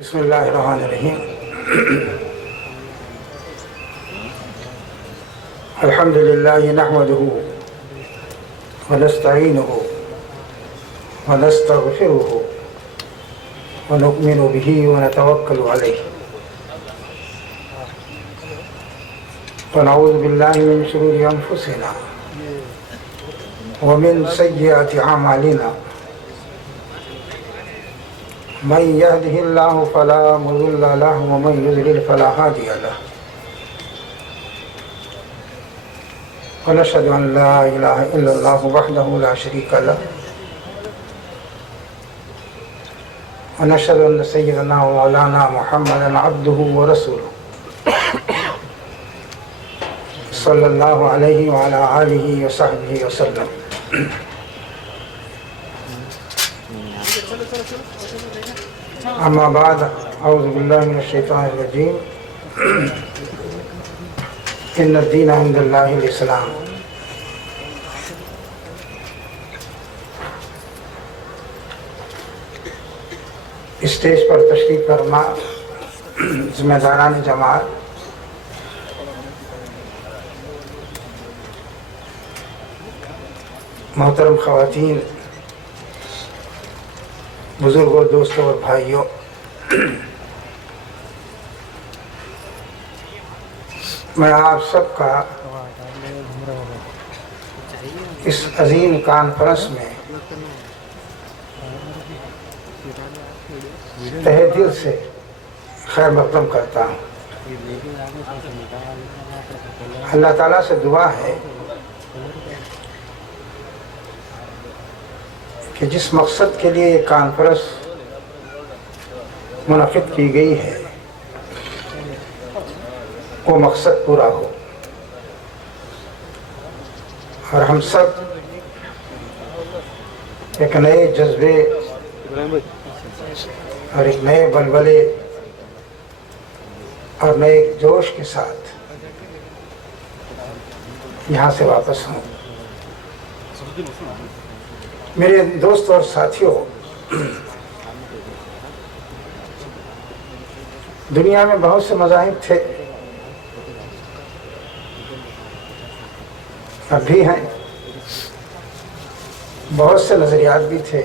بسم اللہ الرحمن الرحیم الحمد للہ نحمده ونستعینه ونستغفره ونؤمن به ونتوکل علیہ ونعوذ باللہ من شرور انفسنا ومن سیئات اعمالنا من يهده الله فلا مضل له ومن يضلل فلا هادي له ونشهد أن لا إله إلا الله وحده لا شريك له ونشهد أن سيدنا ومولانا محمدا عبده ورسوله صلى الله عليه وعلى آله وصحبه وسلم. اما بعد اعوذ باللہ من الشیطان الرجیم ان الدین عند اللہ الاسلام. اسٹیج پر تشریف فرما ذمہ داران جماعت، محترم خواتین، بزرگوں، دوستوں اور بھائیوں، میں آپ سب کا اس عظیم کانفرنس میں تہہ دل سے خیر مقدم کرتا ہوں. اللہ تعالیٰ سے دعا ہے کہ جس مقصد کے لیے یہ کانفرنس منعقد کی گئی ہے وہ مقصد پورا ہو اور ہم سب ایک نئے جذبے اور ایک نئے بلبلے اور نئے جوش کے ساتھ یہاں سے واپس ہوں. میرے دوست اور ساتھیوں، دنیا میں بہت سے مذاہب تھے، اب بھی ہیں، بہت سے نظریات بھی تھے،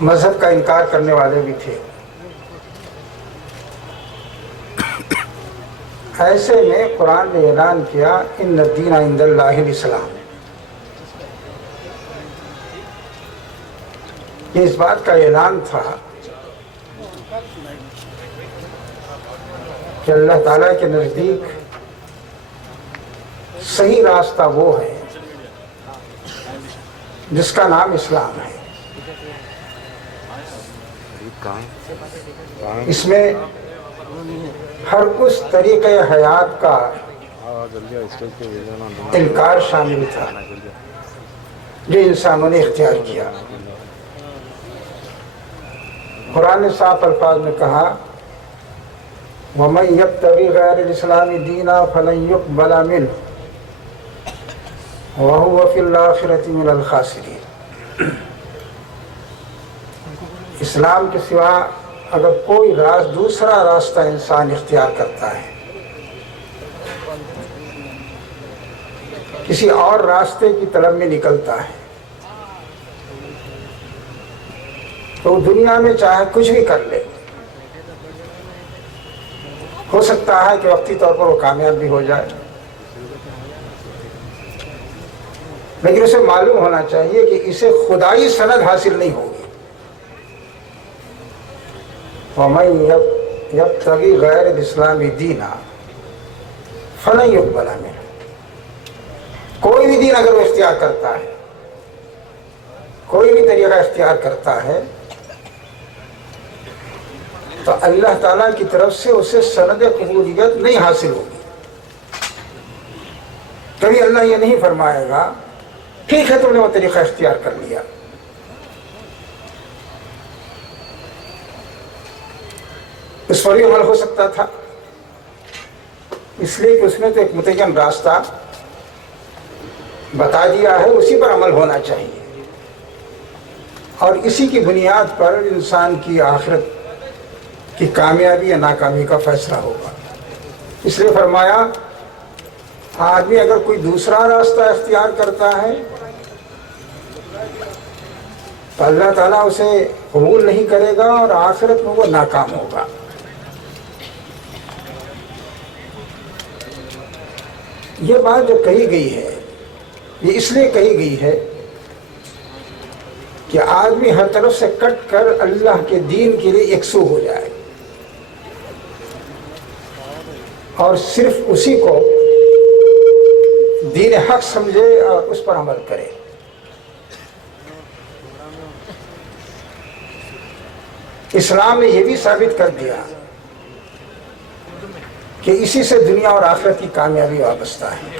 مذہب کا انکار کرنے والے بھی تھے. ایسے میں قرآن نے اعلان کیا ان الدین عند اللہ الاسلام. یہ اس بات کا اعلان تھا کہ اللہ تعالیٰ کے نزدیک صحیح راستہ وہ ہے جس کا نام اسلام ہے. اس میں ہر اس طریقہ حیات کا انکار شامل تھا جو انسانوں نے اختیار کیا. قرآن نے صاف الفاظ میں کہا وَمَن يَبْتَغِ غَيْرَ الْإِسْلَامِ دِينًا فَلَن يُقْبَلَ مِنْهُ وَهُوَ فِي الْآخِرَةِ مِنَ الْخَاسِرِينَ. اسلام کے سوا اگر کوئی دوسرا راستہ انسان اختیار کرتا ہے، کسی اور راستے کی طلب میں نکلتا ہے، تو دنیا میں چاہے کچھ بھی کر لے، ہو سکتا ہے کہ وقتی طور پر وہ کامیاب بھی ہو جائے، لیکن اسے معلوم ہونا چاہیے کہ اسے خدائی سند حاصل نہیں ہوگی. وَمَن يَبْتَغِ غَيْرَ الْإِسْلَامِ دِينًا فَلَن يُقْبَلَ مِنْهُ. کوئی بھی دین اگر وہ اختیار کرتا ہے، کوئی بھی طریقہ اختیار کرتا ہے، تو اللہ تعالیٰ کی طرف سے اسے سند قبولیت نہیں حاصل ہوگی. کبھی اللہ یہ نہیں فرمائے گا ٹھیک ہے تم نے وہ طریقہ اختیار کر لیا. اس پر بھی عمل ہو سکتا تھا، اس لیے کہ اس نے تو ایک متعین راستہ بتا دیا ہے، اسی پر عمل ہونا چاہیے. اور اسی کی بنیاد پر انسان کی آخرت کی کامیابی یا ناکامی کا فیصلہ ہوگا۔ اس لیے فرمایا آدمی اگر کوئی دوسرا راستہ اختیار کرتا ہے تو اللہ تعالیٰ اسے قبول نہیں کرے گا اور آخرت میں وہ ناکام ہوگا۔ یہ بات جو کہی گئی ہے یہ اس لیے کہی گئی ہے کہ آدمی ہر طرف سے کٹ کر اللہ کے دین کے لیے یکسو ہو جائے اور صرف اسی کو دین حق سمجھے اور اس پر عمل کرے۔ اسلام نے یہ بھی ثابت کر دیا کہ اسی سے دنیا اور آخرت کی کامیابی وابستہ ہے۔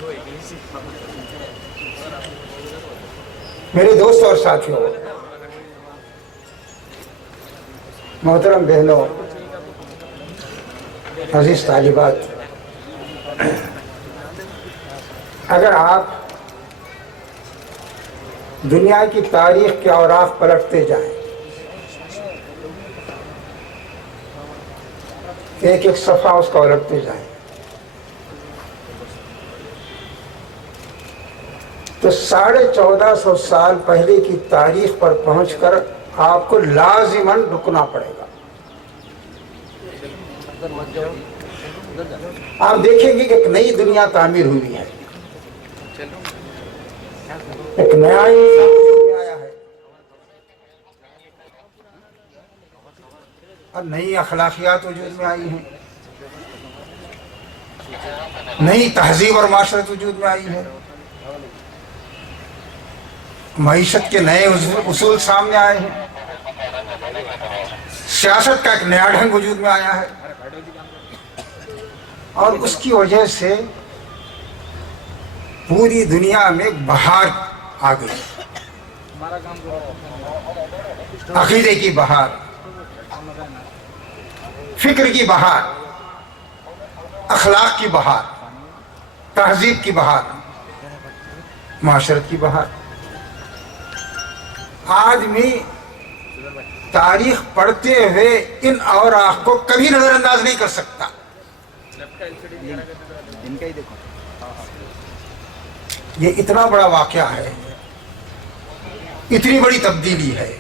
میرے دوست اور ساتھیوں، محترم بہنوں، عزیز طالبات، اگر آپ دنیا کی تاریخ کے اوراق پلٹتے جائیں، ایک ایک صفحہ اس کا الٹتے جائیں، تو 1450 سال پہلے کی تاریخ پر پہنچ کر آپ کو لازماً رکنا پڑے گا۔ آپ دیکھیں گے کہ ایک نئی دنیا تعمیر ہوئی ہے، ایک نیا انسان وجود میں آیا ہے اور نئی اخلاقیات وجود میں آئی ہیں، نئی تہذیب اور معاشرت وجود میں آئی ہے، معیشت کے نئے اصول سامنے آئے ہیں، سیاست کا ایک نیا ڈھنگ وجود میں آیا ہے، اور اس کی وجہ سے پوری دنیا میں بہار آ گئی، عقیدے کی بہار، فکر کی بہار، اخلاق کی بہار، تہذیب کی بہار، معاشرت کی بہار۔ آدمی تاریخ پڑھتے ہوئے ان اوراق کو کبھی نظر انداز نہیں کر سکتا۔ یہ اتنا بڑا واقعہ ہے، اتنی بڑی تبدیلی ہے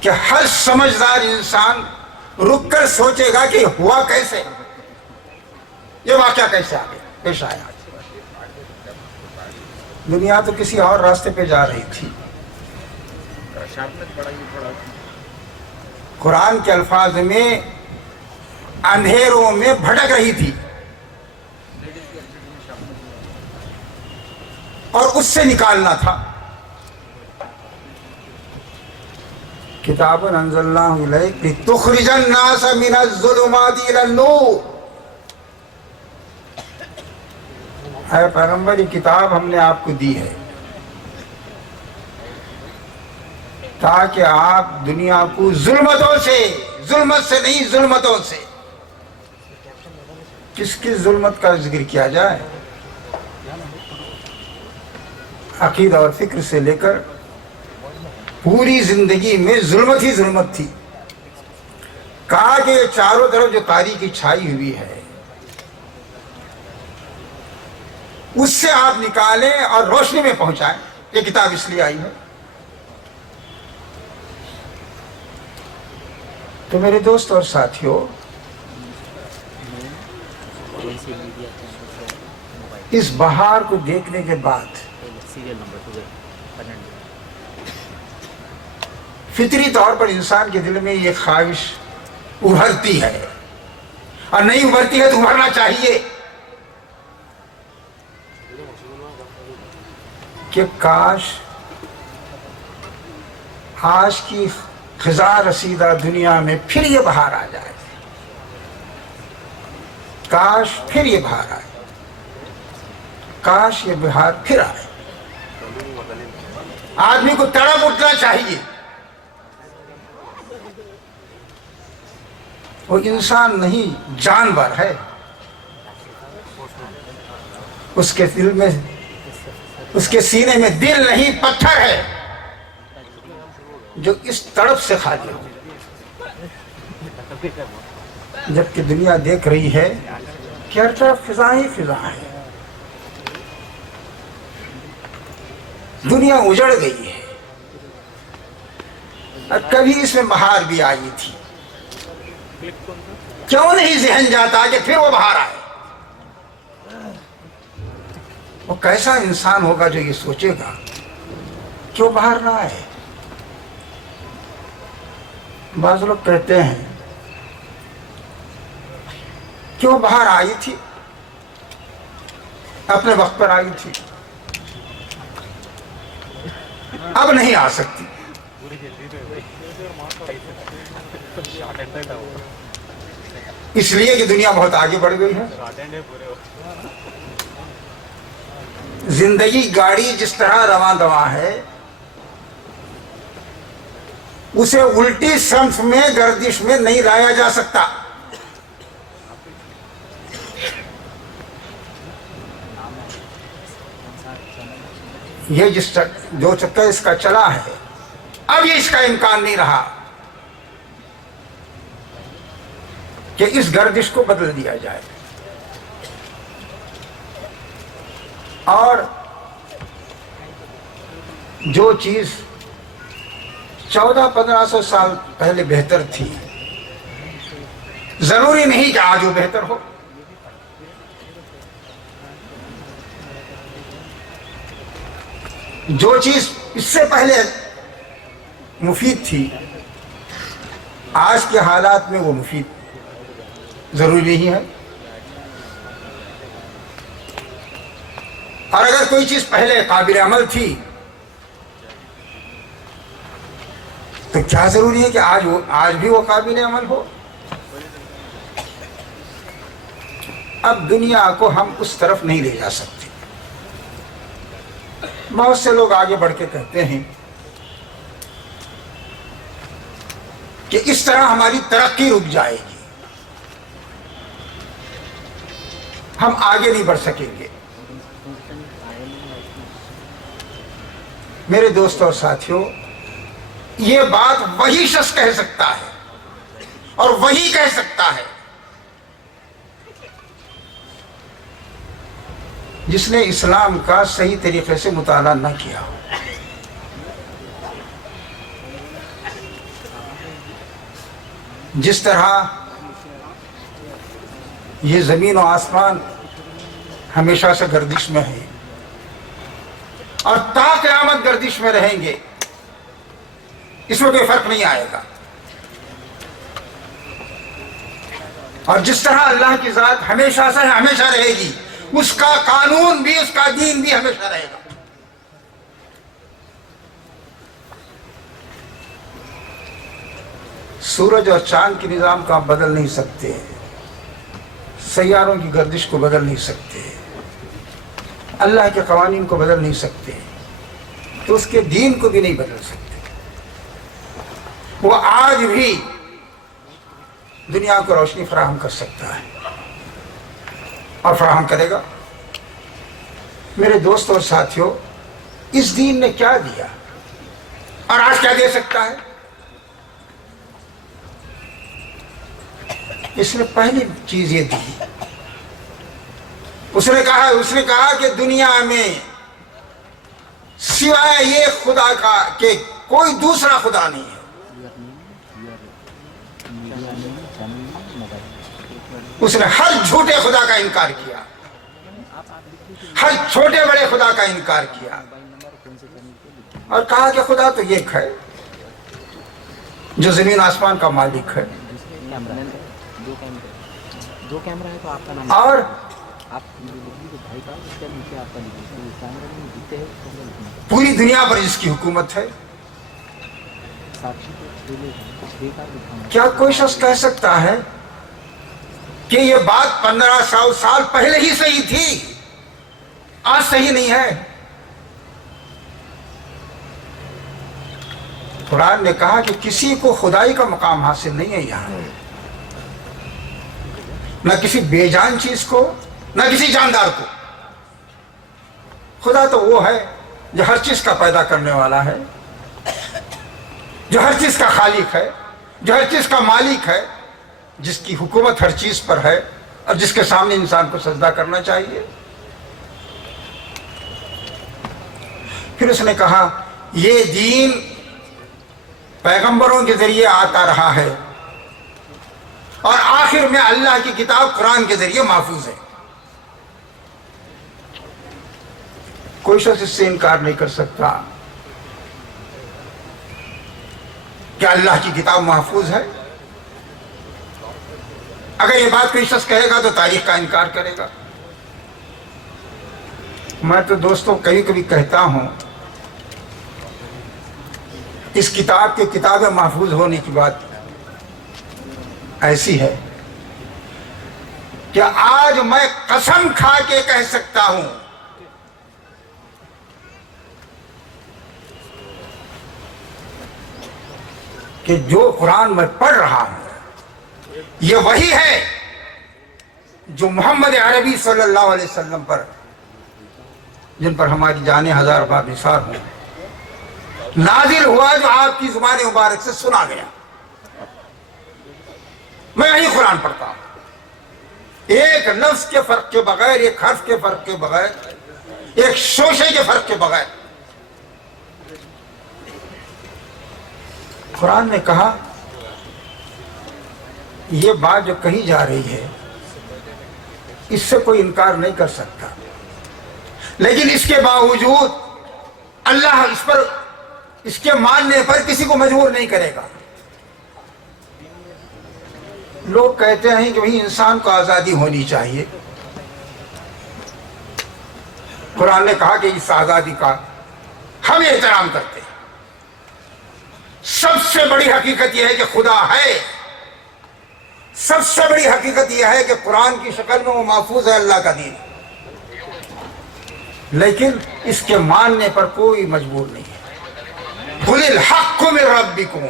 کہ ہر سمجھدار انسان رک کر سوچے گا کہ ہوا کیسے، یہ واقعہ کیسے آگے پیش آیا۔ دنیا تو کسی اور راستے پہ جا رہی تھی، قرآن کے الفاظ میں اندھیروں میں بھٹک رہی تھی اور اس سے نکالنا تھا۔ کتاب انزلناہ الیک لتخرج الناس من الظلمات الی النور، اے پیغمبر، یہ کتاب ہم نے آپ کو دی ہے تاکہ آپ دنیا کو ظلمتوں سے، ظلمت سے نہیں ظلمتوں سے، کس کی ظلمت کا ذکر کیا جائے؟ عقیدہ اور فکر سے لے کر پوری زندگی میں ظلمت ہی ظلمت تھی۔ کہا کہ یہ چاروں طرف جو تاریکی چھائی ہوئی ہے اس سے آپ نکالیں اور روشنی میں پہنچائیں۔ یہ کتاب اس لیے آئی ہے۔ تو میرے دوست اور ساتھیوں، اس بہار کو دیکھنے کے بعد فطری طور پر انسان کے دل میں یہ خواہش ابھرتی ہے، اور نہیں ابھرتی ہے تو ابھرنا چاہیے کہ کاش آج کی خزاں رسیدہ دنیا میں پھر یہ بہار آ جائے، کاش پھر یہ بہار آئے، کاش یہ بہار پھر آئے۔ آدمی کو تڑپ اٹھنا چاہیے۔ وہ انسان نہیں، جانور ہے، اس کے دل میں، اس کے سینے میں دل نہیں پتھر ہے۔ جو اس تڑپ سے خالی ہو، جبکہ دنیا دیکھ رہی ہے کہ ہر طرف فضا ہی فضا ہے، دنیا اجڑ گئی ہے۔ اور کبھی اس میں بہار بھی آئی تھی، کیوں نہیں ذہن جاتا کہ پھر وہ بہار آئے؟ وہ کیسا انسان ہوگا جو یہ سوچے گا کہ وہ بہار نہ آئے؟ بعض لوگ کہتے ہیں کہ وہ بہار آئی تھی، اپنے وقت پر آئی تھی، اب نہیں آ سکتی۔ اس لیے کہ دنیا بہت آگے بڑھ گئی ہے۔ زندگی گاڑی جس طرح رواں دواں ہے، اسے الٹی سمت میں گردش میں نہیں لایا جا سکتا۔ یہ جو چکر اس کا چلا ہے، اب یہ اس کا امکان نہیں رہا کہ اس گردش کو بدل دیا جائے۔ اور جو چیز 1400-1500 سال پہلے بہتر تھی، ضروری نہیں کہ آج وہ بہتر ہو۔ جو چیز اس سے پہلے مفید تھی، آج کے حالات میں وہ مفید ضروری نہیں ہے۔ اور اگر کوئی چیز پہلے قابل عمل تھی تو کیا ضروری ہے کہ آج بھی وہ قابل عمل ہو؟ اب دنیا کو ہم اس طرف نہیں لے جا سکتے۔ بہت سے لوگ آگے بڑھ کے کہتے ہیں کہ اس طرح ہماری ترقی رک جائے گی، ہم آگے نہیں بڑھ سکیں گے۔ میرے دوستوں اور ساتھیوں، یہ بات وہی شخص کہہ سکتا ہے اور وہی کہہ سکتا ہے جس نے اسلام کا صحیح طریقے سے مطالعہ نہ کیا ہو۔ جس طرح یہ زمین و آسمان ہمیشہ سے گردش میں ہے اور تا قیامت گردش میں رہیں گے، اس میں کوئی فرق نہیں آئے گا۔ اور جس طرح اللہ کی ذات ہمیشہ سے ہمیشہ رہے گی، اس کا قانون بھی، اس کا دین بھی ہمیشہ رہے گا۔ سورج اور چاند کے نظام کو آپ بدل نہیں سکتے، سیاروں کی گردش کو بدل نہیں سکتے، اللہ کے قوانین کو بدل نہیں سکتے، تو اس کے دین کو بھی نہیں بدل سکتے۔ وہ آج بھی دنیا کو روشنی فراہم کر سکتا ہے اور فراہم کرے گا۔ میرے دوستوں اور ساتھیوں، اس دین نے کیا دیا اور آج کیا دے سکتا ہے؟ اس نے پہلی چیز یہ دی، اس نے کہا کہ دنیا میں سوائے یہ خدا کا کہ کوئی دوسرا خدا نہیں ہے۔ اس نے ہر جھوٹے خدا کا انکار کیا، ہر چھوٹے بڑے خدا کا انکار کیا، اور کہا کہ خدا تو ایک ہے جو زمین آسمان کا مالک ہے۔ اور پوری دنیا پر جس کی حکومت ہے۔ کیا کوئی شخص کہہ سکتا ہے کہ یہ بات 1500 سال پہلے ہی صحیح تھی، آج صحیح نہیں ہے؟ قرآن نے کہا کہ کسی کو خدائی کا مقام حاصل نہیں ہے یہاں، نہ کسی بے جان چیز کو، نہ کسی جاندار کو۔ خدا تو وہ ہے جو ہر چیز کا پیدا کرنے والا ہے، جو ہر چیز کا خالق ہے، جو ہر چیز کا مالک ہے، جس کی حکومت ہر چیز پر ہے اور جس کے سامنے انسان کو سجدہ کرنا چاہیے۔ پھر اس نے کہا یہ دین پیغمبروں کے ذریعے آتا رہا ہے اور آخر میں اللہ کی کتاب قرآن کے ذریعے محفوظ ہے۔ کوئی شخص اس سے انکار نہیں کر سکتا کہ اللہ کی کتاب محفوظ ہے۔ اگر یہ بات کوئی شخص کہے گا تو تاریخ کا انکار کرے گا۔ میں تو دوستوں کبھی کبھی کہتا ہوں اس کتاب کے کتابیں محفوظ ہونے کی بات ایسی ہے کہ آج میں قسم کھا کے کہہ سکتا ہوں کہ جو قرآن میں پڑھ رہا ہوں یہ وہی ہے جو محمد عربی صلی اللہ علیہ وسلم پر، جن پر ہماری جانیں ہزار بار نثار ہوں، نازل ہوا، جو آپ کی زبان مبارک سے سنا گیا۔ میں یہی قرآن پڑھتا ہوں، ایک لفظ کے فرق کے بغیر، ایک حرف کے فرق کے بغیر، ایک شوشے کے فرق کے بغیر۔ قرآن نے کہا یہ بات جو کہی جا رہی ہے اس سے کوئی انکار نہیں کر سکتا، لیکن اس کے باوجود اللہ اس کے ماننے پر کسی کو مجبور نہیں کرے گا۔ لوگ کہتے ہیں کہ بھئی انسان کو آزادی ہونی چاہیے۔ قرآن نے کہا کہ اس آزادی کا ہم احترام کرتے ہیں۔ سب سے بڑی حقیقت یہ ہے کہ خدا ہے، سب سے بڑی حقیقت یہ ہے کہ قرآن کی شکل میں وہ محفوظ ہے اللہ کا دین، لیکن اس کے ماننے پر کوئی مجبور نہیں ہے۔ قُلِ الْحَقُّ مِن رَبِّكُمْ،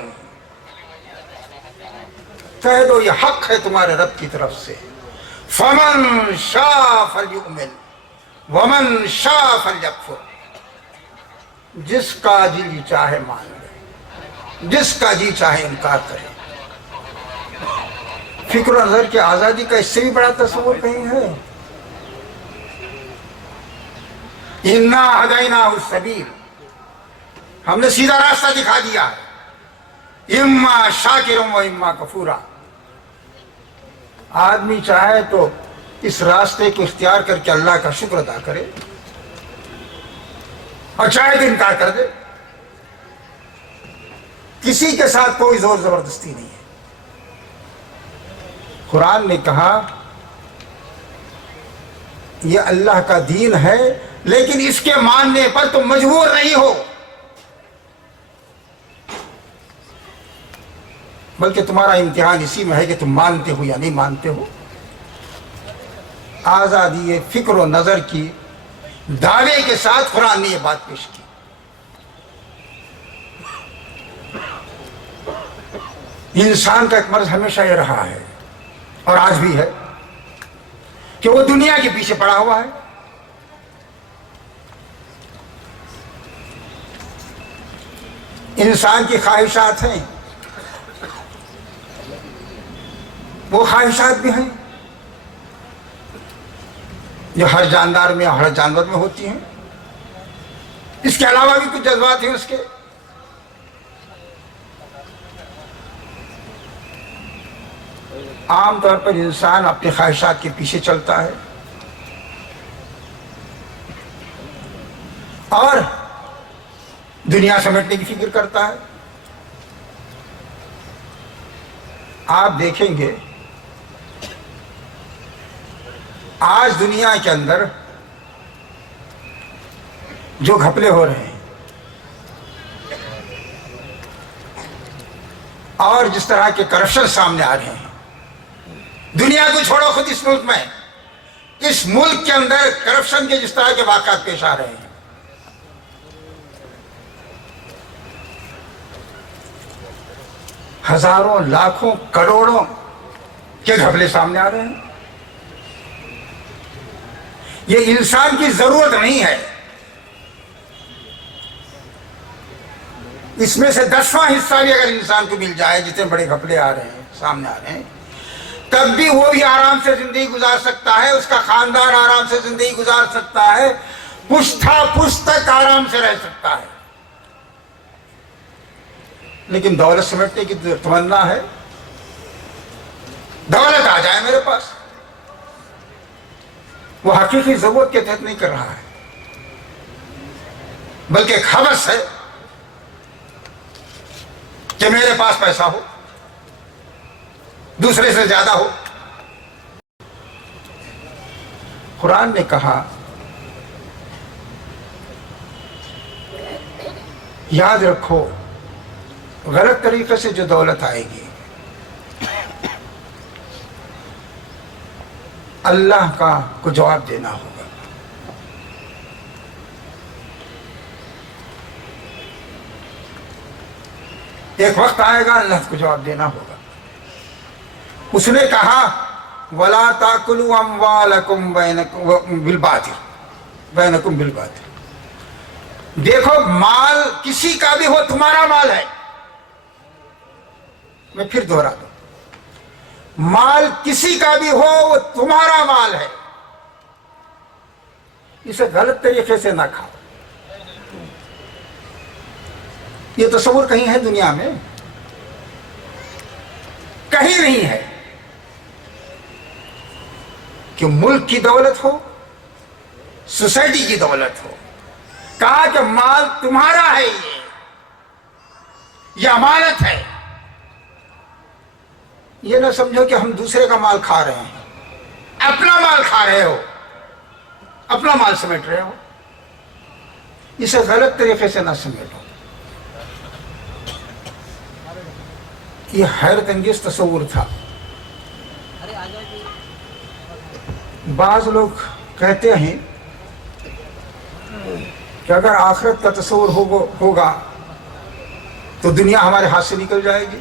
کہہ دو یہ حق ہے تمہارے رب کی طرف سے۔ فَمَن شَاءَ فَلْيُؤْمِنْ وَمَن شَاءَ فَلْيَكْفُرْ، جس کا جی چاہے مان لے، جس کا جی چاہے انکار کرے۔ فکر و نظر کی آزادی کا اس سے بھی بڑا تصور کہیں ہے؟ اِنَّا هَدَيْنَاهُ السَّبِيلَ، ہم نے سیدھا راستہ دکھا دیا ہے، اِمَّا شَاكِرٌ وَإِمَّا كَفُورًا۔ آدمی چاہے تو اس راستے کو اختیار کر کے اللہ کا شکر ادا کرے اور چاہے تو انکار کر دے۔ کسی کے ساتھ کوئی زور زبردستی نہیں ہے۔ قرآن نے کہا یہ اللہ کا دین ہے، لیکن اس کے ماننے پر تم مجبور نہیں ہو، بلکہ تمہارا امتحان اسی میں ہے کہ تم مانتے ہو یا نہیں مانتے ہو۔ آزادی فکر و نظر کی دعوے کے ساتھ قرآن نے یہ بات پیش کی۔ انسان کا ایک مرض ہمیشہ یہ رہا ہے اور آج بھی ہے کہ وہ دنیا کے پیچھے پڑا ہوا ہے۔ انسان کی خواہشات ہیں، وہ خواہشات بھی ہیں جو ہر جاندار میں ہر جانور میں ہوتی ہیں۔ اس کے علاوہ بھی کچھ جذبات ہیں اس کے۔ عام طور پر انسان اپنی خواہشات کے پیچھے چلتا ہے اور دنیا سمیٹنے کی فکر کرتا ہے۔ آپ دیکھیں گے آج دنیا کے اندر جو گھپلے ہو رہے ہیں اور جس طرح کے کرپشن سامنے آ رہے ہیں، دنیا کو چھوڑو، خود اس ملک میں، اس ملک کے اندر کرپشن کے جس طرح کے واقعات پیش آ رہے ہیں، ہزاروں لاکھوں کروڑوں کے گھپلے سامنے آ رہے ہیں۔ یہ انسان کی ضرورت نہیں ہے، اس میں سے 10واں حصہ بھی اگر انسان کو مل جائے، جتنے بڑے گھپلے آ رہے ہیں، سامنے آ رہے ہیں، تب بھی وہ بھی آرام سے زندگی گزار سکتا ہے، اس کا خاندان آرام سے زندگی گزار سکتا ہے، پشتہ پشت تک آرام سے رہ سکتا ہے۔ لیکن دولت سمیٹنے کی تمنا ہے، دولت آ جائے میرے پاس، وہ حقیقی ضرورت کے تحت نہیں کر رہا ہے، بلکہ ایک ہوس ہے کہ میرے پاس پیسہ ہو، دوسرے سے زیادہ ہو۔ قرآن نے کہا یاد رکھو غلط طریقے سے جو دولت آئے گی اللہ کو جواب دینا ہوگا۔ ایک وقت آئے گا اللہ کو جواب دینا ہوگا۔ اس نے کہا وَلَا تَأْكُلُوا أَمْوَالَكُمْ بَيْنَكُمْ بِالْبَاطِلِ، دیکھو مال کسی کا بھی ہو تمہارا مال ہے، میں پھر دوہرا دوں، مال کسی کا بھی ہو وہ تمہارا مال ہے، اسے غلط طریقے سے نہ کھاؤ۔ یہ تصور کہیں ہے دنیا میں؟ کہیں نہیں ہے کہ ملک کی دولت ہو، سوسائٹی کی دولت ہو، کہا کہ مال تمہارا ہے، یہ امانت ہے۔ یہ نہ سمجھو کہ ہم دوسرے کا مال کھا رہے ہیں، اپنا مال کھا رہے ہو، اپنا مال سمیٹ رہے ہو، اسے غلط طریقے سے نہ سمیٹو۔ یہ حیرت انگیز تصور تھا۔ بعض لوگ کہتے ہیں کہ اگر آخرت کا تصور ہوگا تو دنیا ہمارے ہاتھ سے نکل جائے گی۔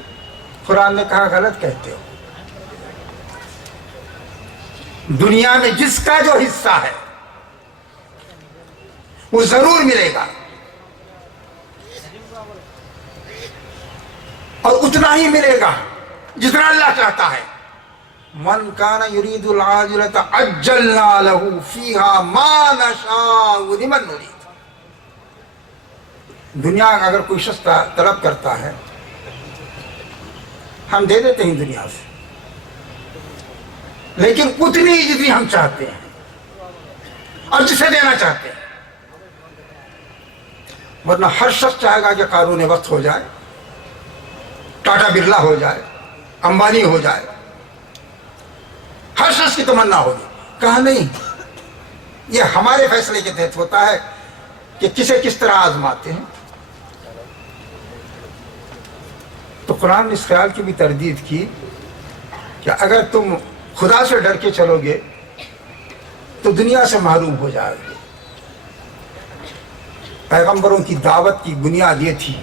قرآن نے کہا غلط کہتے ہو، دنیا میں جس کا جو حصہ ہے وہ ضرور ملے گا، اور اتنا ہی ملے گا جتنا اللہ چاہتا ہے۔ من کان یرید العاجلۃ عجلنا له فیہا ما نشاء لمن نرید، دنیا کا اگر کوئی شخص طلب کرتا ہے ہم دے دیتے ہیں دنیا سے، لیکن اتنی ہی جتنی ہم چاہتے ہیں اور جسے دینا چاہتے ہیں، ورنہ ہر شخص چاہے گا کہ قارون وقت ہو جائے، ٹاٹا برلا ہو جائے، امبانی ہو جائے، ہر شخص کی تمنا ہوگی۔ کہا نہیں، یہ ہمارے فیصلے کے تحت ہوتا ہے کہ کسے کس طرح آزماتے ہیں۔ تو قرآن نے اس خیال کی بھی تردید کی کہ اگر تم خدا سے ڈر کے چلو گے تو دنیا سے محروم ہو جاؤ گے۔ پیغمبروں کی دعوت کی بنیاد یہ تھی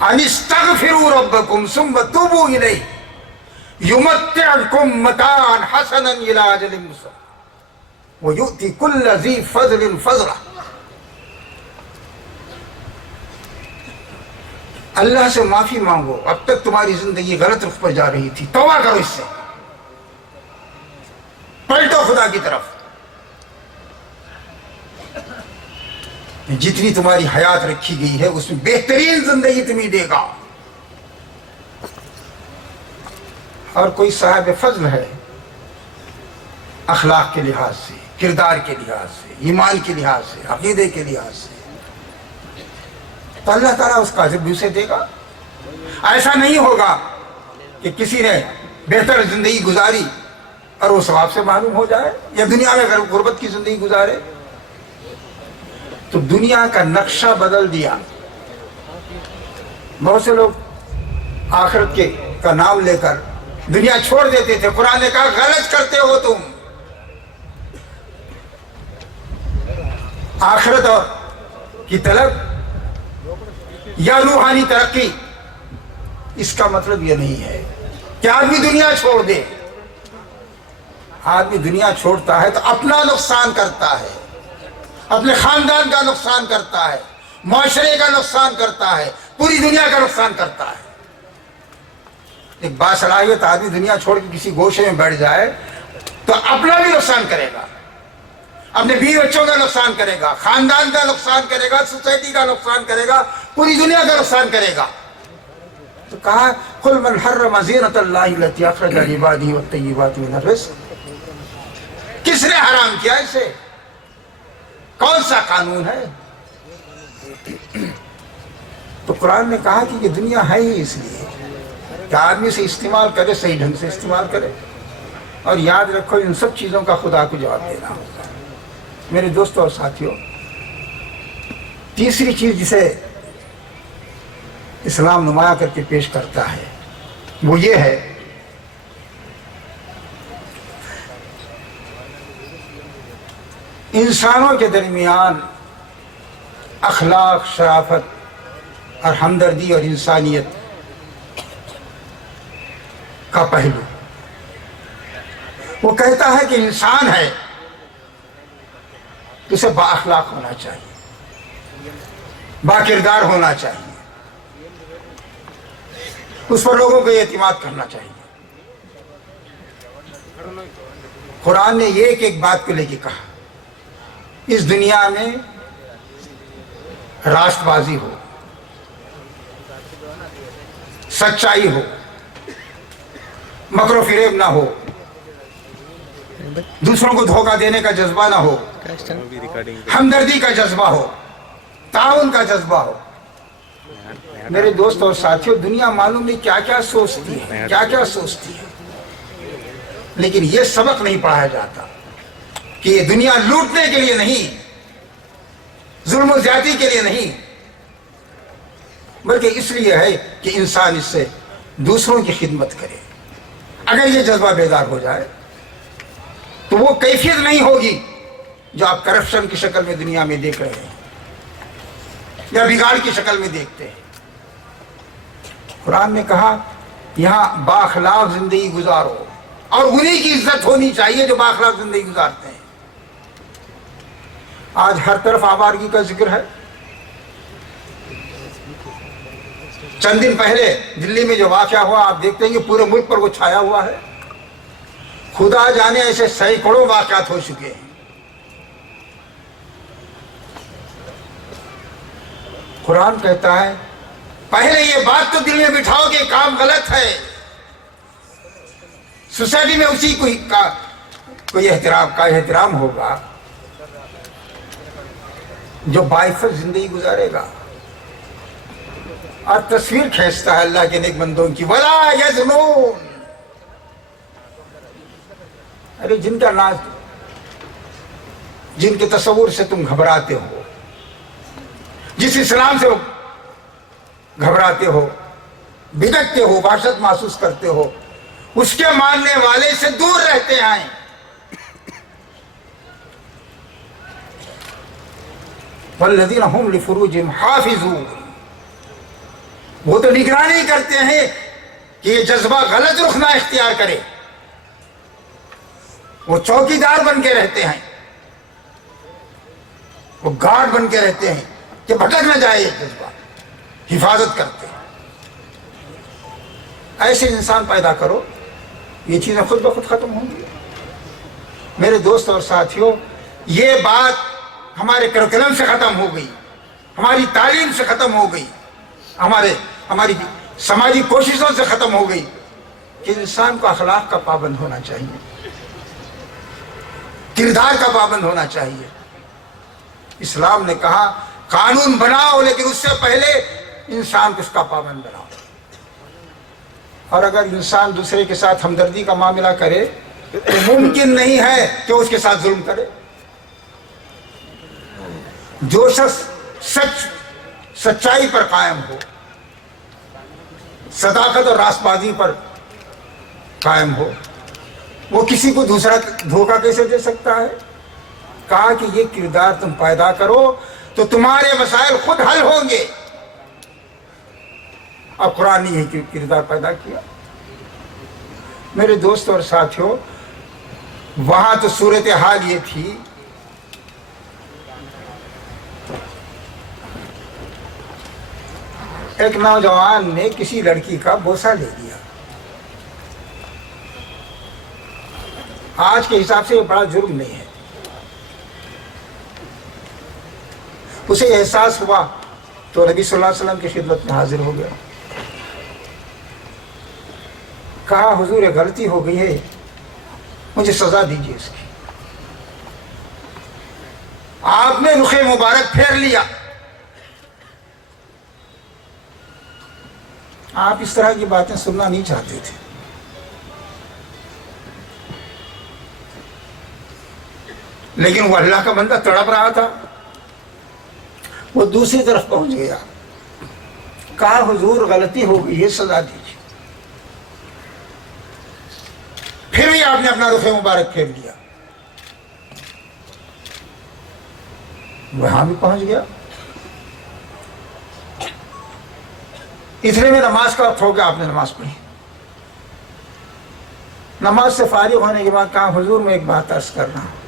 ان استغفروا ربکم ثم توبوا الیہ یمتعکم متاعا حسنا الی اجل مسمى ویؤتی کل ذی فضل فضلہ۔ اللہ سے معافی مانگو، اب تک تمہاری زندگی غلط رخ پر جا رہی تھی، توبہ کرو، اس سے پلٹو خدا کی طرف۔ جتنی تمہاری حیات رکھی گئی ہے اس میں بہترین زندگی تمہیں دے گا۔ اور کوئی صاحب فضل ہے اخلاق کے لحاظ سے، کردار کے لحاظ سے، ایمان کے لحاظ سے، عقیدے کے لحاظ سے، تو اللہ تعالیٰ اس کا اجر بھی اسے دے گا۔ ایسا نہیں ہوگا کہ کسی نے بہتر زندگی گزاری اور وہ ثواب سے معلوم ہو جائے، یا دنیا میں غربت کی زندگی گزارے۔ تو دنیا کا نقشہ بدل دیا۔ بہت سے لوگ آخرت کا نام لے کر دنیا چھوڑ دیتے تھے۔ قرآن نے کہا غلط کرتے ہو تم، آخرت کی طلب یا روحانی ترقی، اس کا مطلب یہ نہیں ہے کہ آدمی دنیا چھوڑ دے۔ آدمی دنیا چھوڑتا ہے تو اپنا نقصان کرتا ہے، اپنے خاندان کا نقصان کرتا ہے، معاشرے کا نقصان کرتا ہے، پوری دنیا کا نقصان کرتا ہے۔ ایک باصلاحیت آدمی دنیا چھوڑ کے کسی گوشے میں بیٹھ جائے تو اپنا بھی نقصان کرے گا، اپنے بیوی بچوں کا نقصان کرے گا، خاندان کا نقصان کرے گا، سوسائٹی کا نقصان کرے گا، پوری دنیا کا نقصان کرے گا۔ تو کہا قل من حرم زینۃ اللہ التی اخرج لعبادہ والطیبات من الرزق، کس نے حرام کیا اسے؟ کون سا قانون ہے؟ تو قرآن نے کہا کہ یہ دنیا ہے ہی اس لیے کہ آدمی سے استعمال کرے، صحیح ڈھنگ سے استعمال کرے، اور یاد رکھو ان سب چیزوں کا خدا کو جواب دینا ہوگا۔ میرے دوستوں اور ساتھیوں، تیسری چیز جسے اسلام نمایاں کر کے پیش کرتا ہے وہ یہ ہے انسانوں کے درمیان اخلاق، شرافت اور ہمدردی اور انسانیت کا پہلو۔ وہ کہتا ہے کہ انسان ہے تو اسے با اخلاق ہونا چاہیے، با کردار ہونا چاہیے، اس پر لوگوں کو اعتماد کرنا چاہیے۔ قرآن نے یہ ایک بات کو لے کے کہا، اس دنیا میں راست بازی ہو، سچائی ہو، مکر و فریب نہ ہو، دوسروں کو دھوکہ دینے کا جذبہ نہ ہو، ہمدردی کا جذبہ ہو، تعاون کا جذبہ ہو۔ میرے دوست اور ساتھیوں، دنیا معلوم نہیں کیا کیا سوچتی ہے، کیا کیا سوچتی ہے، لیکن یہ سبق نہیں پڑھایا جاتا کہ یہ دنیا لوٹنے کے لیے نہیں، ظلم و زیادتی کے لیے نہیں، بلکہ اس لیے ہے کہ انسان اس سے دوسروں کی خدمت کرے۔ اگر یہ جذبہ بیدار ہو جائے تو وہ کیفیت نہیں ہوگی جو آپ کرپشن کی شکل میں دنیا میں دیکھ رہے ہیں یا بگاڑ کی شکل میں دیکھتے ہیں۔ قرآن نے کہا یہاں با اخلاق زندگی گزارو، اور انہی کی عزت ہونی چاہیے جو با اخلاق زندگی گزارتے ہیں۔ آج ہر طرف آوارگی کا ذکر ہے۔ چند دن پہلے دلی میں جو واقعہ ہوا، آپ دیکھتے ہیں کہ پورے ملک پر وہ چھایا ہوا ہے۔ خدا جانے ایسے سینکڑوں واقعات ہو چکے ہیں۔ قرآن کہتا ہے پہلے یہ بات تو دل میں بٹھاؤ کہ کام غلط ہے۔ سوسائٹی میں اسی کوئی احترام ہوگا جو باعزت زندگی گزارے گا اور تصویر کھینچتا ہے اللہ کے نیک بندوں کی، وَلَا يَزْنُونَ۔ ارے جن کا ناز، جن کے تصور سے تم گھبراتے ہو، جس اسلام سے گھبراتے ہو، بھٹکتے ہو، وحشت محسوس کرتے ہو، اس کے ماننے والے سے دور رہتے ہیں۔ وَالَّذِينَ هُمْ لِفُرُوجِهِمْ حَافِظُونَ، وہ تو نگرانی کرتے ہیں کہ یہ جذبہ غلط رخ نہ اختیار کرے، وہ چوکیدار بن کے رہتے ہیں، وہ گارڈ بن کے رہتے ہیں کہ بھٹک نہ جائے یہ جذبہ، حفاظت کرتے ہیں۔ ایسے انسان پیدا کرو، یہ چیزیں خود بخود ختم ہوں گی۔ میرے دوست اور ساتھیوں، یہ بات ہمارے کریکولم سے ختم ہو گئی، ہماری تعلیم سے ختم ہو گئی، ہماری سماجی کوششوں سے ختم ہو گئی کہ انسان کو اخلاق کا پابند ہونا چاہیے، کردار کا پابند ہونا چاہیے۔ اسلام نے کہا قانون بناؤ، لیکن اس سے پہلے انسان کو اس کا پابند بناؤ۔ اور اگر انسان دوسرے کے ساتھ ہمدردی کا معاملہ کرے تو ممکن نہیں ہے کہ اس کے ساتھ ظلم کرے۔ جو شخص سچائی پر قائم ہو، صداقت اور راست بازی پر قائم ہو، وہ کسی کو دوسرا دھوکہ کیسے دے سکتا ہے؟ کہا کہ یہ کردار تم پیدا کرو تو تمہارے مسائل خود حل ہوں گے۔ اب قرآن نے یہ کردار پیدا کیا۔ میرے دوست اور ساتھیوں، وہاں تو صورتحال یہ تھی ایک نوجوان نے کسی لڑکی کا بوسہ لے لیا. آج کے حساب سے یہ بڑا جرم نہیں ہے. اسے احساس ہوا تو نبی صلی اللہ علیہ وسلم کی خدمت میں حاضر ہو گیا. کہا حضور یہ غلطی ہو گئی ہے, مجھے سزا دیجیے اس کی. آپ نے رخ مبارک پھیر لیا. آپ اس طرح کی باتیں سننا نہیں چاہتے تھے. لیکن وہ اللہ کا بندہ تڑپ رہا تھا. وہ دوسری طرف پہنچ گیا. کہا حضور غلطی ہو گئی ہے, سزا دیجیے. پھر بھی آپ نے اپنا رخ مبارک پھیر لیا. وہاں بھی پہنچ گیا. اتنے میں نماز کا وقت ہو گیا. آپ نے نماز پڑھی. نماز سے فارغ ہونے کے بعد کہا حضور میں ایک بات عرض کر رہا ہوں.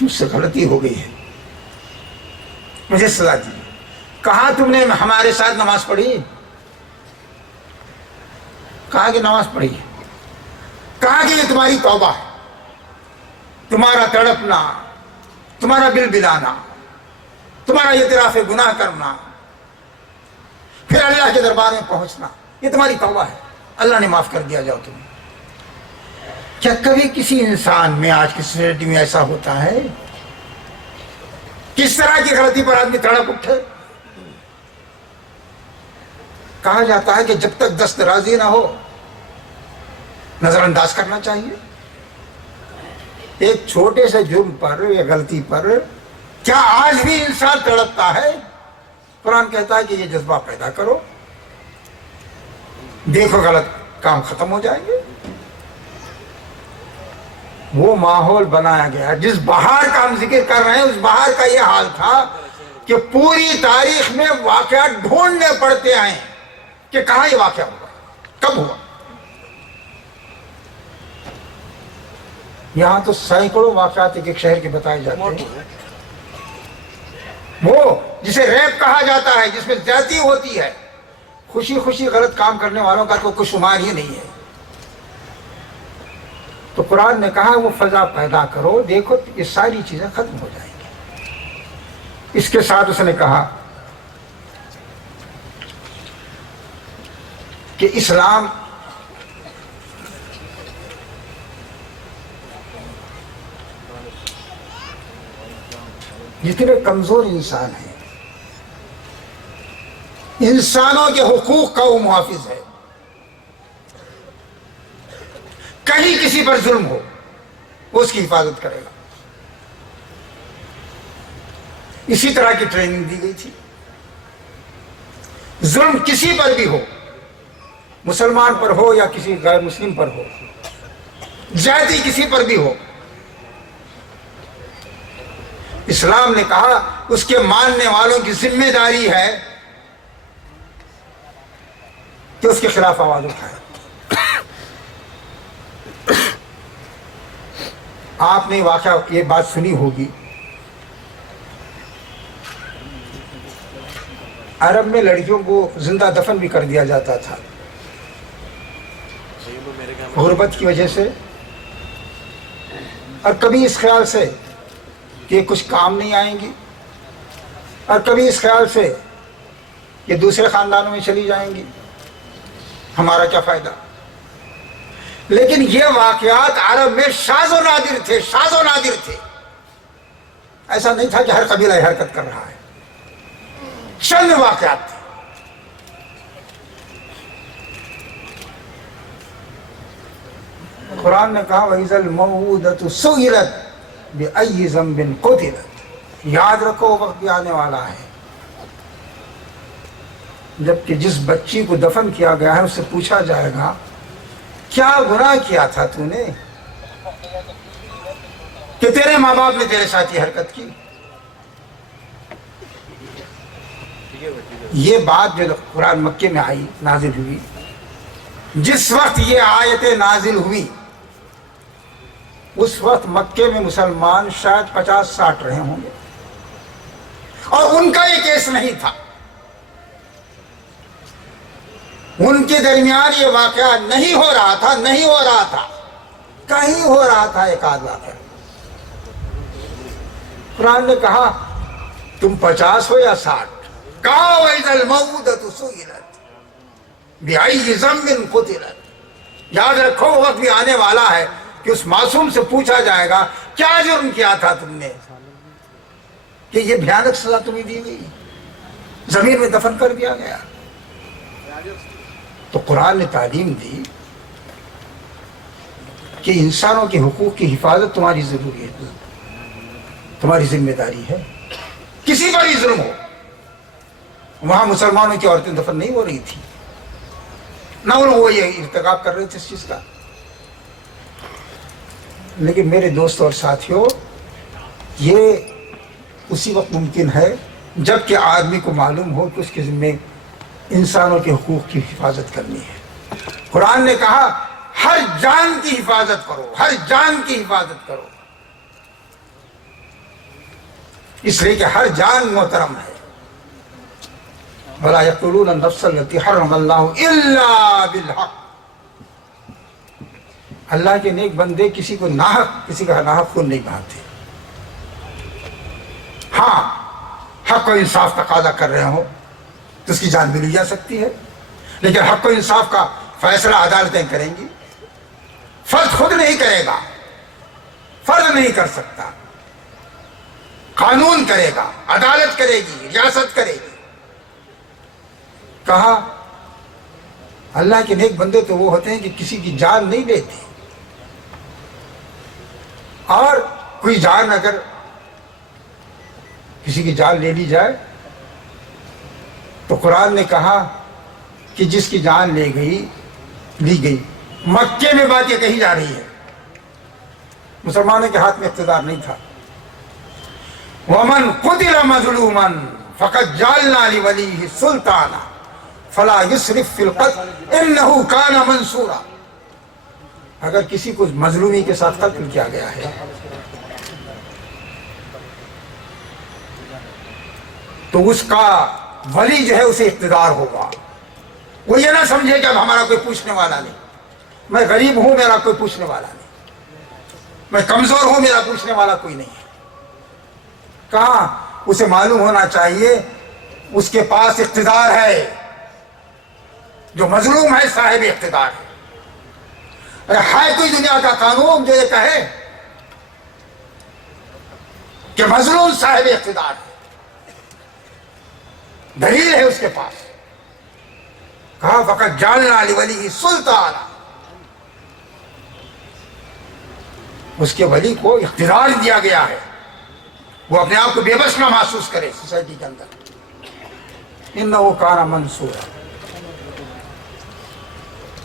مجھ سے غلطی ہو گئی ہے, مجھے سزا دی. کہا تم نے ہمارے ساتھ نماز پڑھی؟ کہا کہ نماز پڑھی. کہا کہ یہ تمہاری توبہ ہے, تمہارا تڑپنا, تمہارا بل بلانا, تمہارا اعتراف گناہ کرنا, پھر اللہ کے دربار میں پہنچنا, یہ تمہاری توبہ ہے. اللہ نے معاف کر دیا. جاؤ تمہیں. کیا کبھی کسی انسان میں آج کی سوسائٹی میں ایسا ہوتا ہے؟ کس طرح کی غلطی پر آدمی تڑپ اٹھے. کہا جاتا ہے کہ جب تک دست رازی نہ ہو نظر انداز کرنا چاہیے. ایک چھوٹے سے جرم پر یا غلطی پر کیا آج بھی انسان تڑپتا ہے؟ قرآن کہتا ہے کہ یہ جذبہ پیدا کرو, دیکھو غلط کام ختم ہو جائیں گے. وہ ماحول بنایا گیا. جس بہار کا ہم ذکر کر رہے ہیں اس بہار کا یہ حال تھا کہ پوری تاریخ میں واقعات ڈھونڈنے پڑتے آئے کہ کہاں یہ واقعہ ہوا, کب ہوا. یہاں تو سینکڑوں واقعات ایک شہر کے بتائے جاتے ہیں. وہ جسے ریپ کہا جاتا ہے, جس میں زیادتی ہوتی ہے, خوشی خوشی غلط کام کرنے والوں کا تو کوئی شمار ہی نہیں ہے. تو قرآن نے کہا وہ فضا پیدا کرو, دیکھو یہ ساری چیزیں ختم ہو جائیں گی. اس کے ساتھ اس نے کہا کہ اسلام جتنے کمزور انسان ہیں, انسانوں کے حقوق کا وہ محافظ ہے. کہیں کسی پر ظلم ہو وہ اس کی حفاظت کرے گا. اسی طرح کی ٹریننگ دی گئی تھی. ظلم کسی پر بھی ہو, مسلمان پر ہو یا کسی غیر مسلم پر ہو, زیادتی کسی پر بھی ہو, اسلام نے کہا اس کے ماننے والوں کی ذمہ داری ہے کہ اس کے خلاف آواز اٹھائے. آپ نے واقعہ یہ بات سنی ہوگی, عرب میں لڑکیوں کو زندہ دفن بھی کر دیا جاتا تھا غربت کی وجہ سے, اور کبھی اس خیال سے کہ کچھ کام نہیں آئیں گی, اور کبھی اس خیال سے کہ دوسرے خاندانوں میں چلی جائیں گی, ہمارا کیا فائدہ. لیکن یہ واقعات عرب میں شاذ و نادر تھے, شاذ و نادر تھے. ایسا نہیں تھا کہ ہر قبیلہ حرکت کر رہا ہے. چند واقعات تھے. قرآن نے کہا وَإِذَا الْمَوْءُودَةُ سُئِلَتْ بِأَيِّ ذَنبٍ قُتِلَتْ. یاد رکھو وقت بھی آنے والا ہے جبکہ جس بچی کو دفن کیا گیا ہے اس سے پوچھا جائے گا کیا گناہ کیا تھا تو نے کہ تیرے ماں باپ نے تیرے ساتھ یہ حرکت کی. یہ بات جو قرآن مکے میں آئی, نازل ہوئی, جس وقت یہ آیتیں نازل ہوئی اس وقت مکے میں مسلمان شاید 50-60 رہے ہوں گے، اور ان کا یہ کیس نہیں تھا، ان کے درمیان یہ واقعہ نہیں ہو رہا تھا، نہیں ہو رہا تھا، کہیں ہو رہا تھا ایک آدھ واقعہ۔ قرآن نے کہا تم 50 ہو یا 60، کہا وَإِذَا الْمَوْءُودَةُ سُئِلَتْ بِأَيِّ ذَنبٍ قُتِلَتْ، یاد رکھو وقت بھی آنے والا ہے کہ اس معصوم سے پوچھا جائے گا کیا جرم کیا تھا تم نے کہ یہ بھیانک سزا تمہیں دی گئی، زمین میں دفن کر دیا گیا۔ تو قرآن نے تعلیم دی کہ انسانوں کے حقوق کی حفاظت تمہاری ضروری ہے، تمہاری ذمہ داری ہے۔ کسی پر ہی ظلم ہو، وہاں مسلمانوں کی عورتیں دفن نہیں ہو رہی تھی، نہ وہ یہ ارتکاب کر رہے تھے اس چیز کا۔ لیکن میرے دوست اور ساتھیوں، یہ اسی وقت ممکن ہے جب کہ آدمی کو معلوم ہو کہ اس کے ذمہ انسانوں کے حقوق کی حفاظت کرنی ہے۔ قرآن نے کہا ہر جان کی حفاظت کرو، ہر جان کی حفاظت کرو، اس لیے کہ ہر جان محترم ہے۔ وَلَا يَقْتُلُونَ النَّفْسَ الَّتِي حَرَّمَ اللَّهُ إِلَّا بِالْحَقِّ، اللہ کے نیک بندے کسی کو ناحق، کسی کا ناحق خون نہیں بہاتے۔ ہاں حق و انصاف تقاضا کر رہے ہوں تو اس کی جان بھی لی جا سکتی ہے، لیکن حق و انصاف کا فیصلہ عدالتیں کریں گی، فرد خود نہیں کرے گا، فرد نہیں کر سکتا، قانون کرے گا، عدالت کرے گی، ریاست کرے گی۔ کہا اللہ کے نیک بندے تو وہ ہوتے ہیں کہ کسی کی جان نہیں لیتے، اور کوئی جان اگر کسی کی جان لے لی جائے تو قرآن نے کہا کہ جس کی جان لی گئی، مکے میں بات یہ کہی جا رہی ہے، مسلمانوں کے ہاتھ میں اقتدار نہیں تھا۔ وَمَنْ قُتِلَ مَظْلُومًا فَقَدْ جَعَلْنَا لِوَلِيِّهِ سُلْطَانًا فَلَا يُسْرِفْ فِي الْقَتْلِ إِنَّهُ كَانَ مَنْصُورًا، اگر کسی کو مظلومی کے ساتھ قتل کیا گیا ہے تو اس کا ولی جو ہے اسے اقتدار ہوگا، وہ یہ نہ سمجھے کہ اب ہمارا کوئی پوچھنے والا نہیں، میں غریب ہوں میرا کوئی پوچھنے والا نہیں، میں کمزور ہوں میرا پوچھنے والا کوئی نہیں ہے۔ کہاں اسے معلوم ہونا چاہیے اس کے پاس اقتدار ہے، جو مظلوم ہے صاحب اقتدار ہے۔ ہے کوئی دنیا کا قانون جو یہ کہے کہ مظلوم صاحب اقتدار ہے؟ دلیل ہے اس کے پاس۔ کہا فقط جعلنا لولیہ سلطانا، اس کے ولی کو اقتدار دیا گیا ہے، وہ اپنے آپ کو بے بس نہ محسوس کرے سوسائٹی کے اندر۔ انہ کان منصورا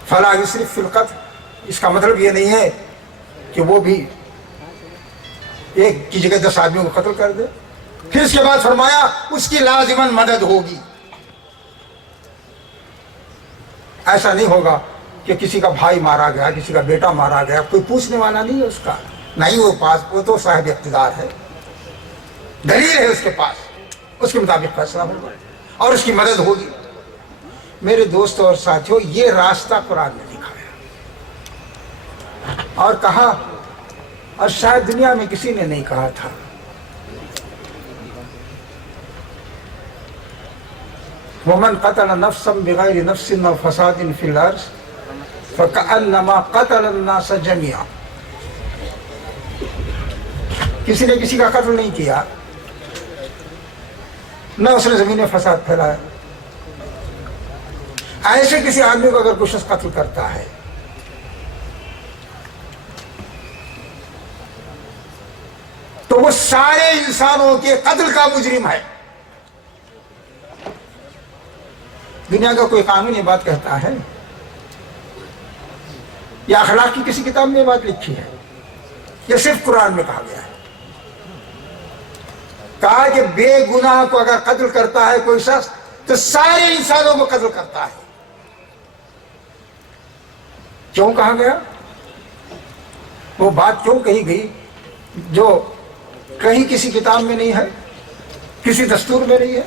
فلا یسرف فی القتل، اس کا مطلب یہ نہیں ہے کہ وہ بھی ایک کی جگہ 10 آدمیوں کو قتل کر دے۔ پھر اس کے بعد فرمایا اس کی لازماً مدد ہوگی، ایسا نہیں ہوگا کہ کسی کا بھائی مارا گیا، کسی کا بیٹا مارا گیا، کوئی پوچھنے والا نہیں ہے اس کا، نہیں وہ تو صاحب اقتدار ہے، دلیل ہے اس کے پاس، اس کے مطابق فیصلہ ہوگا اور اس کی مدد ہوگی۔ میرے دوستوں اور ساتھیوں، یہ راستہ قرآن نے دکھایا اور کہا، اور شاید دنیا میں کسی نے نہیں کہا تھا، وَمَنْ قَتَلَ نَفْسًا بِغَيْرِ نَفْسٍ أَوْ فَسَادٍ فِي الْأَرْضِ فَكَأَنَّمَا قَتَلَ النَّاسَ جَمِيعًا، کسی نے کسی کا قتل نہیں کیا، نہ اس نے زمین میں فساد پھیلایا، ایسے کسی آدمی کو اگر کوئی شخص قتل کرتا ہے تو وہ سارے انسانوں کے قتل کا مجرم ہے۔ دنیا کا کوئی قانون یہ بات کہتا ہے یا اخلاق کی کسی کتاب میں یہ بات لکھی ہے؟ یہ صرف قرآن میں کہا گیا ہے۔ کہا کہ بے گناہ کو اگر قتل کرتا ہے کوئی شخص تو سارے انسانوں کو قتل کرتا ہے۔ کیوں کہا گیا؟ وہ بات کیوں کہی گئی جو کہیں کسی کتاب میں نہیں ہے، کسی دستور میں نہیں ہے؟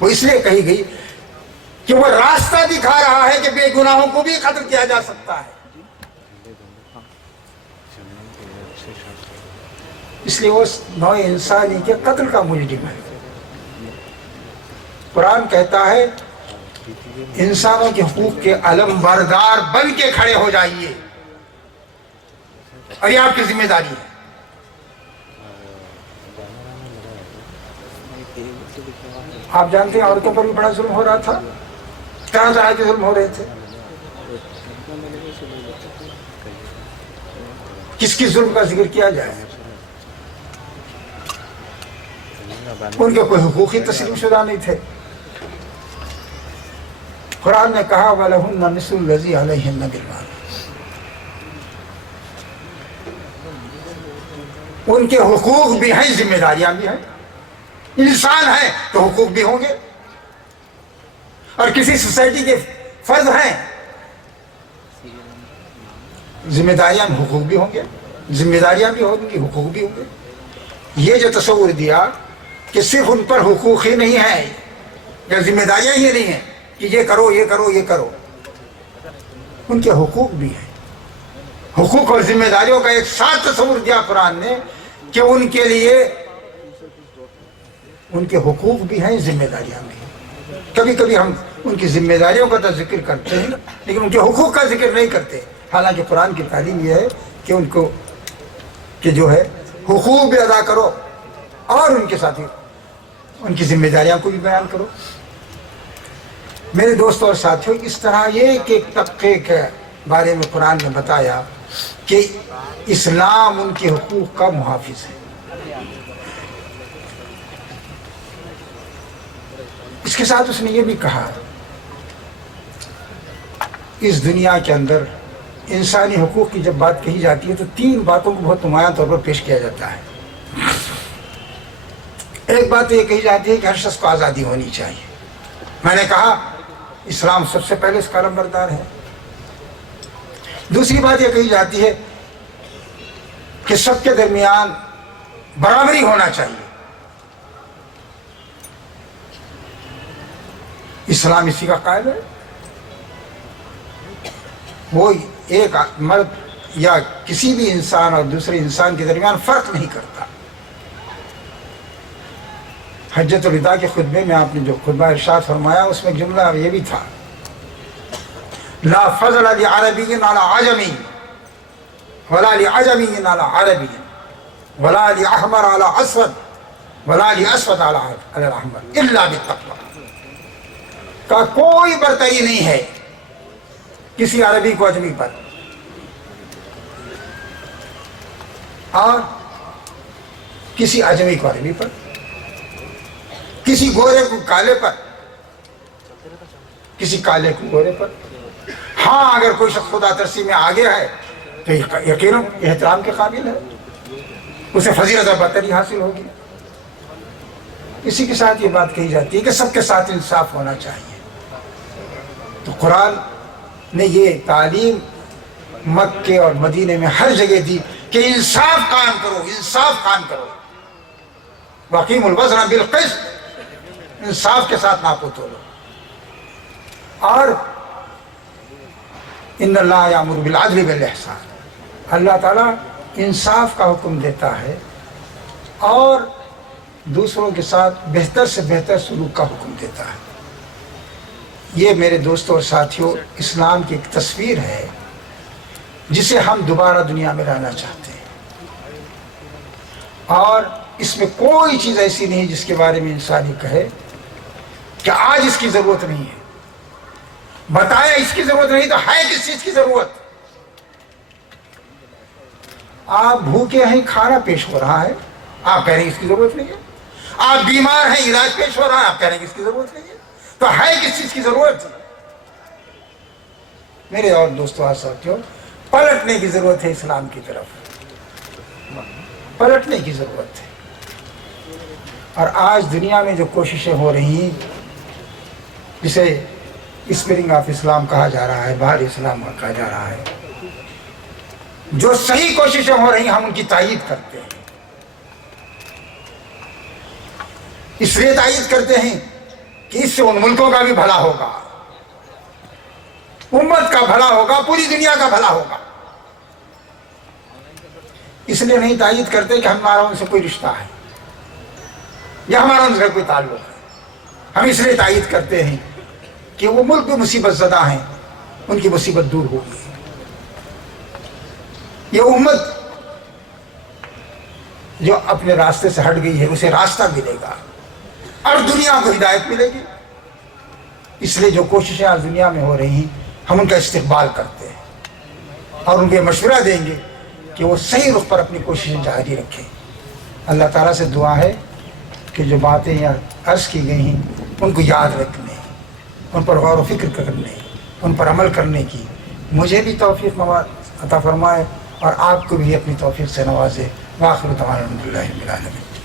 وہ اس لیے کہی گئی کہ وہ راستہ دکھا رہا ہے کہ بے گناہوں کو بھی قتل کیا جا سکتا ہے، اس لیے وہ نوع انسانی کے قتل کا مجرم ہے۔ قرآن کہتا ہے انسانوں کے حقوق کے علم بردار بن کے کھڑے ہو جائیے، اور یہ آپ کی ذمہ داری ہے۔ آپ جانتے ہیں عورتوں پر بھی بڑا ظلم ہو رہا تھا، طرح طرح کے ظلم ہو رہے تھے۔ کس کس ظلم کا ذکر کیا جائے؟ ان کے کوئی حقوقی تسلیم شدہ نہیں تھے۔ قرآن نے کہا وَلَهُنَّ نِصْفُ الَّذِي عَلَيْهِنَّ بِالْمَعْرُوفِ، ان کے حقوق بھی ہیں، ذمہ داریاں بھی ہیں۔ انسان ہیں تو حقوق بھی ہوں گے، اور کسی سوسائٹی کے فرد ہیں، ذمہ داریاں حقوق بھی ہوں گے، ذمہ داریاں بھی ہوں گی، حقوق بھی ہوں گے۔ یہ جو تصور دیا کہ صرف ان پر حقوق ہی نہیں ہے یا ذمہ داریاں ہی نہیں ہیں کہ یہ کرو یہ کرو یہ کرو، ان کے حقوق بھی ہیں۔ حقوق اور ذمہ داریوں کا ایک ساتھ تصور دیا قرآن نے کہ ان کے لیے ان کے حقوق بھی ہیں، ذمہ داریاں بھی ہیں۔ کبھی کبھی ہم ان کی ذمہ داریوں کا تو ذکر کرتے ہیں لیکن ان کے حقوق کا ذکر نہیں کرتے، حالانکہ قرآن کی تعلیم یہ ہے کہ ان کو کہ جو ہے حقوق بھی ادا کرو اور ان کے ساتھ ان کی ذمہ داریاں کو بھی بیان کرو۔ میرے دوستوں اور ساتھیوں، اس طرح یہ کہ ایک طبقے کے بارے میں قرآن نے بتایا کہ اسلام ان کے حقوق کا محافظ ہے۔ اس کے ساتھ اس نے یہ بھی کہا اس دنیا کے اندر انسانی حقوق کی جب بات کہی جاتی ہے تو تین باتوں کو بہت نمایاں طور پر پیش کیا جاتا ہے۔ ایک بات یہ کہی جاتی ہے کہ ہر شخص کو آزادی ہونی چاہیے۔ میں نے کہا اسلام سب سے پہلے اس کا علمبردار ہے۔ دوسری بات یہ کہی جاتی ہے کہ سب کے درمیان برابری ہونا چاہیے۔ اسلام اسی کا قائل ہے، وہ ایک مرد یا کسی بھی انسان اور دوسرے انسان کے درمیان فرق نہیں کرتا۔ حجۃ الوداع کے خطبے میں آپ نے جو خطبہ ارشاد فرمایا اس میں جملہ یہ بھی تھا لا فضل لعربی علی عجمی ولا لعجمی علی عربی ولا لاحمر علی اسود ولا لاسود علی الاحمر الا بالتقوی، کا کوئی برتری نہیں ہے کسی عربی کو اجمی پر اور کسی اجمی کو عربی پر، کسی گورے کو کالے پر، کسی کالے کو گورے پر۔ ہاں اگر کوئی شخص خدا ترسی میں آگے ہے تو یقیناً احترام کے قابل ہے، اسے فضیلت اور برتری حاصل ہوگی۔ اسی کے ساتھ یہ بات کہی جاتی ہے کہ سب کے ساتھ انصاف ہونا چاہیے۔ تو قرآن نے یہ تعلیم مکے اور مدینے میں ہر جگہ دی کہ انصاف قائم کرو، انصاف قائم کرو۔ وَأَقِیمُوا الْوَزْنَ بِالْقِسْطِ، انصاف کے ساتھ ناپو تولو۔ اور ان اللہ یامر بالعدل والاحسان، اللہ تعالیٰ انصاف کا حکم دیتا ہے اور دوسروں کے ساتھ بہتر سے بہتر سلوک کا حکم دیتا ہے۔ یہ میرے دوستوں اور ساتھیوں اسلام کی ایک تصویر ہے جسے ہم دوبارہ دنیا میں رہنا چاہتے ہیں، اور اس میں کوئی چیز ایسی نہیں جس کے بارے میں انسان یہ کہے کہ آج اس کی ضرورت نہیں ہے۔ بتایا اس کی ضرورت نہیں تو ہے کس چیز کی ضرورت؟ آپ بھوکے ہیں، کھانا پیش ہو رہا ہے، آپ کہہ رہے ہیں اس کی ضرورت نہیں ہے۔ آپ بیمار ہیں، علاج پیش ہو رہا ہے، آپ کہہ رہے ہیں کہ اس کی ضرورت نہیں ہے۔ تو ہے کس چیز کی ضرورت؟ میرے اور دوستوں اور ساتھیوں، پلٹنے کی ضرورت ہے، اسلام کی طرف پلٹنے کی ضرورت ہے۔ اور آج دنیا میں جو کوششیں ہو رہی ہیں جسے اسپرنگ آف اسلام کہا جا رہا ہے، بہار اسلام کہا جا رہا ہے، جو صحیح کوششیں ہو رہی ہیں ہم ان کی تائید کرتے ہیں، اس لیے تائید کرتے ہیں کہ اس سے ان ملکوں کا بھی بھلا ہوگا، امت کا بھلا ہوگا، پوری دنیا کا بھلا ہوگا۔ اس لیے نہیں تائید کرتے کہ ہمارا ان سے کوئی رشتہ ہے یا ہمارا ان سے کوئی تعلق ہے، ہم اس لیے تائید کرتے ہیں کہ وہ ملک بھی مصیبت زدہ ہیں، ان کی مصیبت دور ہوگی، یہ امت جو اپنے راستے سے ہٹ گئی ہے اسے راستہ ملے گا اور دنیا کو ہدایت ملے گی۔ اس لیے جو کوششیں آج دنیا میں ہو رہی ہیں ہم ان کا استقبال کرتے ہیں اور ان کو مشورہ دیں گے کہ وہ صحیح رخ پر اپنی کوششیں جاری رکھیں۔ اللہ تعالیٰ سے دعا ہے کہ جو باتیں یہاں عرض کی گئی ہیں ان کو یاد رکھنے، ان پر غور و فکر کرنے، ان پر عمل کرنے کی مجھے بھی توفیق عطا فرمائے اور آپ کو بھی اپنی توفیق سے نوازے۔ وآخر دعوانا الحمدللہ رب العالمین۔